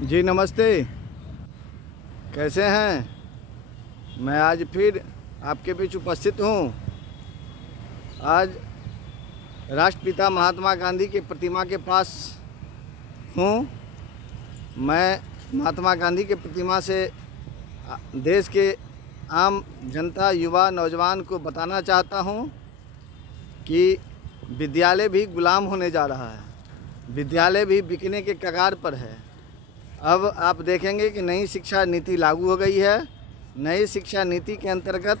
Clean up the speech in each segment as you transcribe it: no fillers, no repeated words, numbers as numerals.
जी नमस्ते। कैसे हैं? मैं आज फिर आपके बीच उपस्थित हूँ। आज राष्ट्रपिता महात्मा गांधी की प्रतिमा के पास हूँ। मैं महात्मा गांधी की प्रतिमा से देश के आम जनता, युवा, नौजवान को बताना चाहता हूँ कि विद्यालय भी गुलाम होने जा रहा है। विद्यालय भी बिकने के कगार पर है। अब आप देखेंगे कि नई शिक्षा नीति लागू हो गई है। नई शिक्षा नीति के अंतर्गत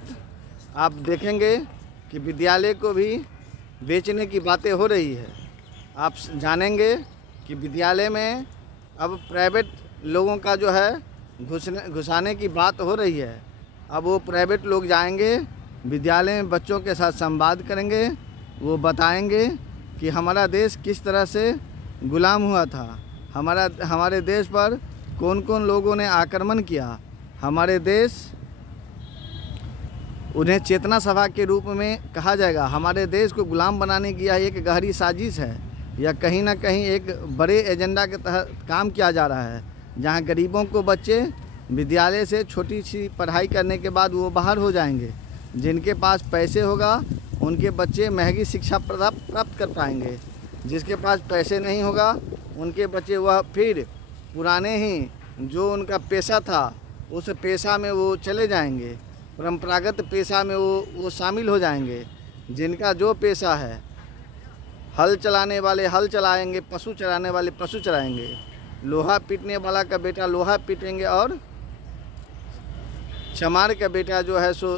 आप देखेंगे कि विद्यालय को भी बेचने की बातें हो रही है। आप जानेंगे कि विद्यालय में अब प्राइवेट लोगों का जो है घुसाने की बात हो रही है। अब वो प्राइवेट लोग जाएंगे, विद्यालय में बच्चों के साथ संवाद करेंगे। वो बताएंगे कि हमारा देश किस तरह से गुलाम हुआ था, हमारे देश पर कौन कौन लोगों ने आक्रमण किया। हमारे देश, उन्हें चेतना सभा के रूप में कहा जाएगा। हमारे देश को गुलाम बनाने की यह एक गहरी साजिश है, या कहीं ना कहीं एक बड़े एजेंडा के तहत काम किया जा रहा है, जहां गरीबों को बच्चे विद्यालय से छोटी सी पढ़ाई करने के बाद वो बाहर हो जाएंगे। जिनके पास पैसे होगा उनके बच्चे महंगी शिक्षा प्राप्त कर पाएंगे। जिसके पास पैसे नहीं होगा उनके बच्चे वह फिर पुराने ही जो उनका पेशा था उस पेशा में वो चले जाएंगे। परंपरागत पेशा में वो शामिल हो जाएंगे। जिनका जो पेशा है, हल चलाने वाले हल चलाएंगे, पशु चराने वाले पशु चराएंगे, लोहा पीटने वाला का बेटा लोहा पीटेंगे, और चमार का बेटा जो है सो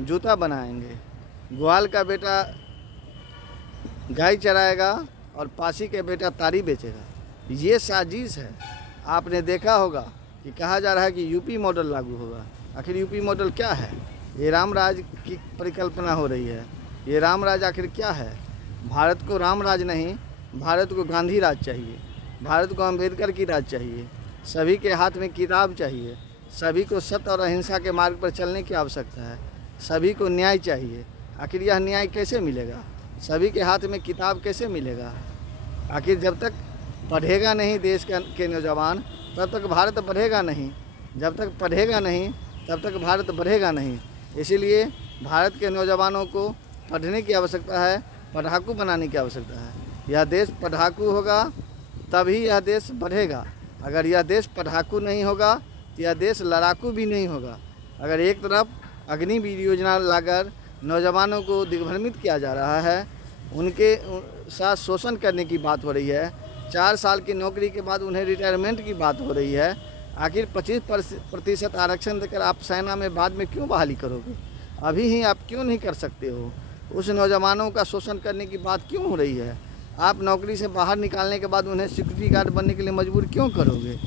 जूता बनाएंगे। ग्वाल का बेटा गाय चराएगा और पासी के बेटा तारी बेचेगा। ये साजिश है। आपने देखा होगा कि कहा जा रहा है कि यूपी मॉडल लागू होगा। आखिर यूपी मॉडल क्या है? ये राम राज की परिकल्पना हो रही है। ये राम राज आखिर क्या है? भारत को राम राज नहीं, भारत को गांधी राज चाहिए। भारत को अम्बेडकर की राज चाहिए। सभी के हाथ में किताब चाहिए। सभी को सत्य और अहिंसा के मार्ग पर चलने की आवश्यकता है। सभी को न्याय चाहिए। आखिर यह न्याय कैसे मिलेगा? सभी के हाथ में किताब कैसे मिलेगा? आखिर जब तक पढ़ेगा नहीं देश के नौजवान, तब तक भारत बढ़ेगा नहीं। जब तक पढ़ेगा नहीं तब तक भारत बढ़ेगा नहीं। इसीलिए भारत के नौजवानों को पढ़ने की आवश्यकता है, पढ़ाकू बनाने की आवश्यकता है। यह देश पढ़ाकू होगा तभी यह देश बढ़ेगा। अगर यह देश पढ़ाकू नहीं होगा तो यह देश लड़ाकू भी नहीं होगा। अगर एक तरफ अग्निवीर योजना लाकर नौजवानों को दिग्भ्रमित किया जा रहा है, उनके साथ शोषण करने की बात हो रही है, 4 साल की नौकरी के बाद उन्हें रिटायरमेंट की बात हो रही है, आखिर 25% आरक्षण देकर आप सेना में बाद में क्यों बहाली करोगे? अभी ही आप क्यों नहीं कर सकते हो? उस नौजवानों का शोषण करने की बात क्यों हो रही है? आप नौकरी से बाहर निकालने के बाद उन्हें सिक्योरिटी गार्ड बनने के लिए मजबूर क्यों करोगे?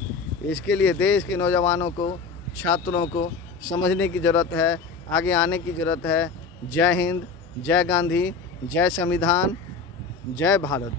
इसके लिए देश के नौजवानों को, छात्रों को समझने की ज़रूरत है, आगे आने की ज़रूरत है। जय हिंद, जय गांधी, जय संविधान, जय भारत।